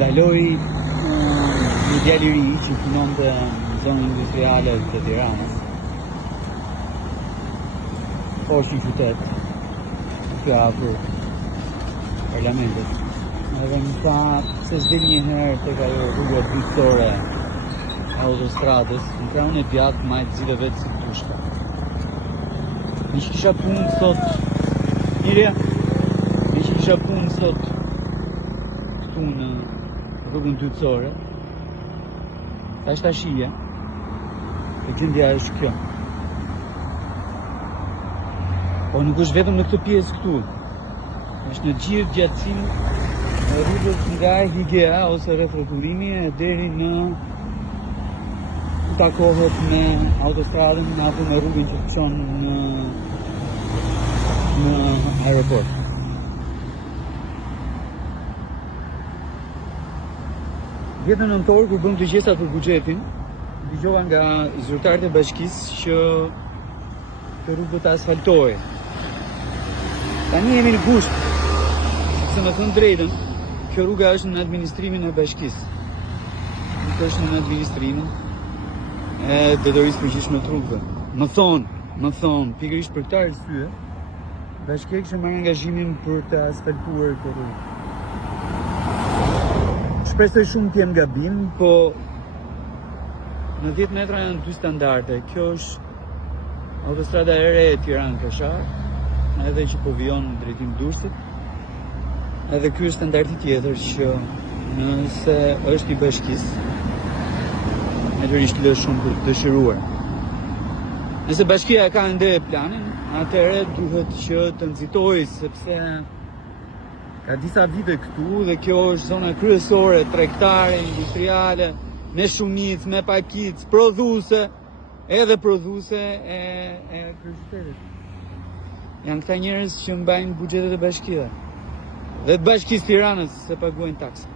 ndaloi një djalë i ri që punonte në zonën industriale të Tiranës. Poshtë në qytet, kjo afër parlamentit. Edhe më tha se s'dil një herë tek ajo rruga drejtore e autostradës, në krahun e djathtë majt zile vetë si tushka. Ne që kisha punë sot, Mirja, ne që kisha punë sot këtu në rrugën dytësore, tash ta shije, e gjendja është kjo. Po nuk është vetëm në këtë pjesë këtu, është në gjithë gjatësinë e rrugës nga Higea ose rrethroturimi e deri në takohet me autostradën apo me rrugën që çon në aeroport. Vjetën nëntor, kur bëm të gjesa për buxhetin, dëgjova nga zyrtarët e bashkisë që kjo rrugë do të asfaltohej. Tani jemi në gusht, sepse me thënë drejtën, kjo rruga është në administrimin e bashkisë. Nuk është në administrimin e drejtorisë përgjithshme të rrugëve. Më thonë, pikërisht për këtë arsye, bashkia kishte marrë angazhimin për të asfaltuar këtë rrugë. Shpresoj shumë t'jem gabim, po në 10 metra janë dy standarde. Kjo është autostrada e re e Tiranë-Kashar, edhe që po vijon në drejtim Durrësit. Edhe ky është standardi tjetër që nëse është i bashkisë, natyrisht lë shumë për të dëshiruar. Nëse bashkia ka ende planin, atëherë duhet që të nxitojë, sepse ka disa vite këtu dhe kjo është zona kryesore, tregtare, industriale, me shumicë, me pakicë, prodhuese e kryeqytetit. Janë këta njerëz që mbajnë buxhetet e bashkive dhe të bashkisë Tiranës se paguajnë taksë.